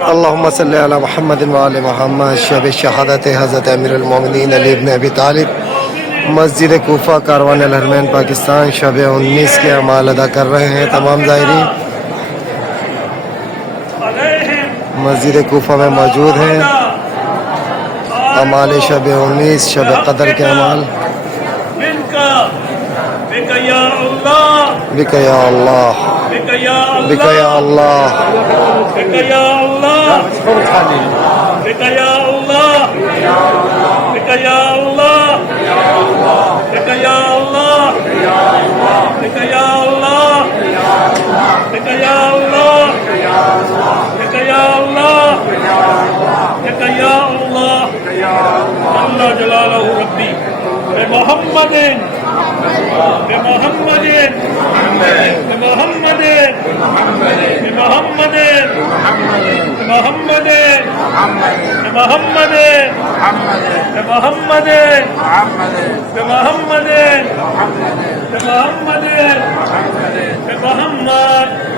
अल्लाहुम्मा सल्ली अला मुहम्मद व आले मोहम्मद। शब शहादत हज़रत अमीरुल मोमिनीन अली इब्न अबी तालिब, मस्जिद कूफा, कारवान अल हरमैन, पाकिस्तान। शब 19 के अमाल अदा कर रहे हैं तमाम ज़ायरीन मस्जिद कूफा में मौजूद हैं। अमाल शब 19, शब कदर के अमाल। बिका या अल्लाह, बिका या अल्लाह, बिका या अल्लाह, बिका या अल्लाह, बिका या अल्लाह, बिका या अल्लाह, बिका या अल्लाह, बिका या अल्लाह, बिका या अल्लाह, बिका या अल्लाह, बिका या अल्लाह। अल्लाह जलालहु रब्बी मोहम्मदिन بمحمد بمحمد بمحمد بمحمد بمحمد بمحمد بمحمد بمحمد بمحمد